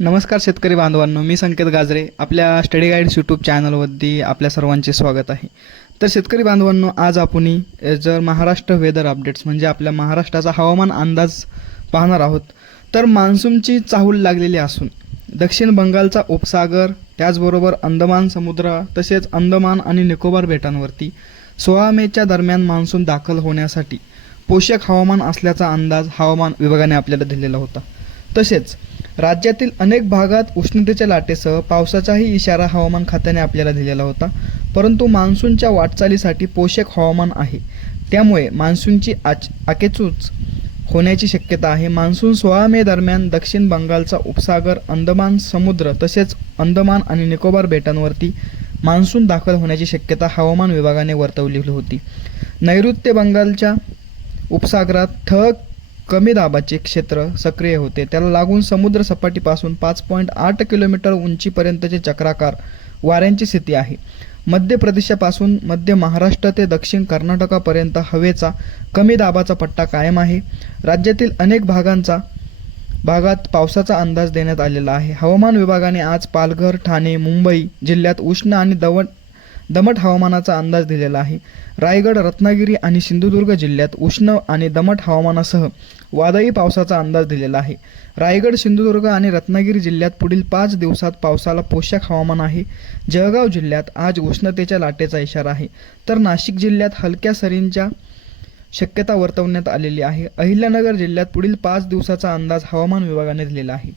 नमस्कार शेतकरी बांधवांनो, मी संकेत गाजरे. आपल्या स्टडी गाईड्स यूट्यूब चॅनलवरती आपल्या सर्वांचे स्वागत आहे. तर शेतकरी बांधवांनो, आज आपण जर महाराष्ट्र वेदर अपडेट्स म्हणजे आपल्या महाराष्ट्राचा हवामान अंदाज पाहणार आहोत. तर मान्सूनची चाहूल लागलेली असून दक्षिण बंगालचा उपसागर, त्याचबरोबर अंदमान समुद्र तसेच अंदमान आणि निकोबार बेटांवरती 16 मेच्या दरम्यान मान्सून दाखल होण्यासाठी पोषक हवामान असल्याचा अंदाज हवामान विभागाने आपल्याला दिलेला होता. तसेच राज्यातील अनेक भागात उष्णतेच्या लाटेसह पावसाचाही इशारा हवामान खात्याने आपल्याला दिलेला होता. परंतु मान्सूनच्या वाटचालीसाठी पोषक हवामान आहे, त्यामुळे मान्सूनची आकेचूच होण्याची शक्यता आहे. मान्सून 16 मे दरम्यान दक्षिण बंगालचा उपसागर, अंदमान समुद्र तसेच अंदमान आणि निकोबार बेटांवरती मान्सून दाखल होण्याची शक्यता हवामान विभागाने वर्तवली होती. नैऋत्य बंगालच्या उपसागरात ठळक कमी दाबाचे क्षेत्र सक्रिय होते. त्याला लागून समुद्र सपाटीपासून 5.8 किलोमीटर उंचीपर्यंतचे चक्राकार वाऱ्यांची स्थिती आहे. मध्य प्रदेशापासून मध्य महाराष्ट्र ते दक्षिण कर्नाटकापर्यंत हवेचा कमी दाबाचा पट्टा कायम आहे. राज्यातील अनेक भागात पावसाचा अंदाज देण्यात आलेला आहे. हवामान विभागाने आज पालघर, ठाणे, मुंबई जिल्ह्यात उष्ण आणि दमट हवामानाचा अंदाज दिलेला आहे. रायगड, रत्नागिरी आणि सिंधुदुर्ग जिल्ह्यात उष्ण आणि दमट हवामानासह वादळी पावसाचा अंदाज दिलेला आहे. रायगड, सिंधुदुर्ग आणि रत्नागिरी जिल्ह्यात पुढील 5 दिवसात पावसाला पोषक हवामान आहे. जळगाव जिल्ह्यात आज उष्णतेच्या लाटेचा इशारा आहे. तर नाशिक जिल्ह्यात हलक्या सरींच्या शक्यता वर्तवण्यात आलेली आहे. अहिल्यानगर जिल्ह्यात पुढील 5 दिवसाचा अंदाज हवामान विभागाने दिलेला आहे.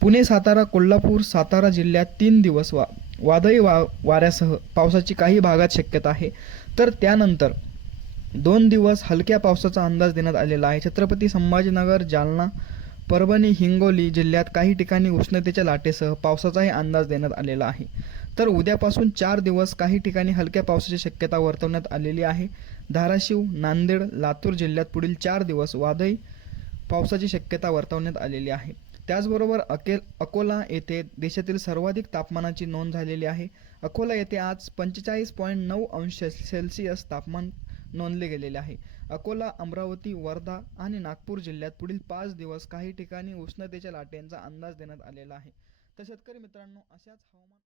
पुणे, सातारा, कोल्हापूर, सातारा जिल्ह्यात 3 दिवस वादळी वाऱ्यासह पावसाची काही भागात शक्यता आहे. तर त्यानंतर 2 दिवस हलक्या पावसाचा अंदाज देण्यात आलेला आहे. छत्रपती संभाजीनगर, जालना, परभणी, हिंगोली जिल्ह्यात काही ठिकाणी उष्णतेच्या लाटेसह पावसाचाही अंदाज देण्यात आलेला आहे. तर उद्यापासून 4 दिवस काही ठिकाणी हलक्या पावसाची शक्यता वर्तवण्यात आलेली आहे. धाराशिव, नांदेड, लातूर जिल्ह्यात पुढील 4 दिवस वादळी पावसाची शक्यता वर्तवण्यात आलेली आहे. त्याचबरोबर अकोला येथे देशातील सर्वाधिक तापमानाची नोंद झालेली आहे. अकोला येथे आज 45.9 अंश सेल्सिअस तापमान नोंदले गेलेले आहे. अकोला, अमरावती, वर्धा आणि नागपूर जिल्ह्यात पुढील 5 दिवस काही ठिकाणी उष्णतेच्या लाटेंचा अंदाज देण्यात आलेला आहे. तर शेतकरी मित्रांनो, अशाच हवामान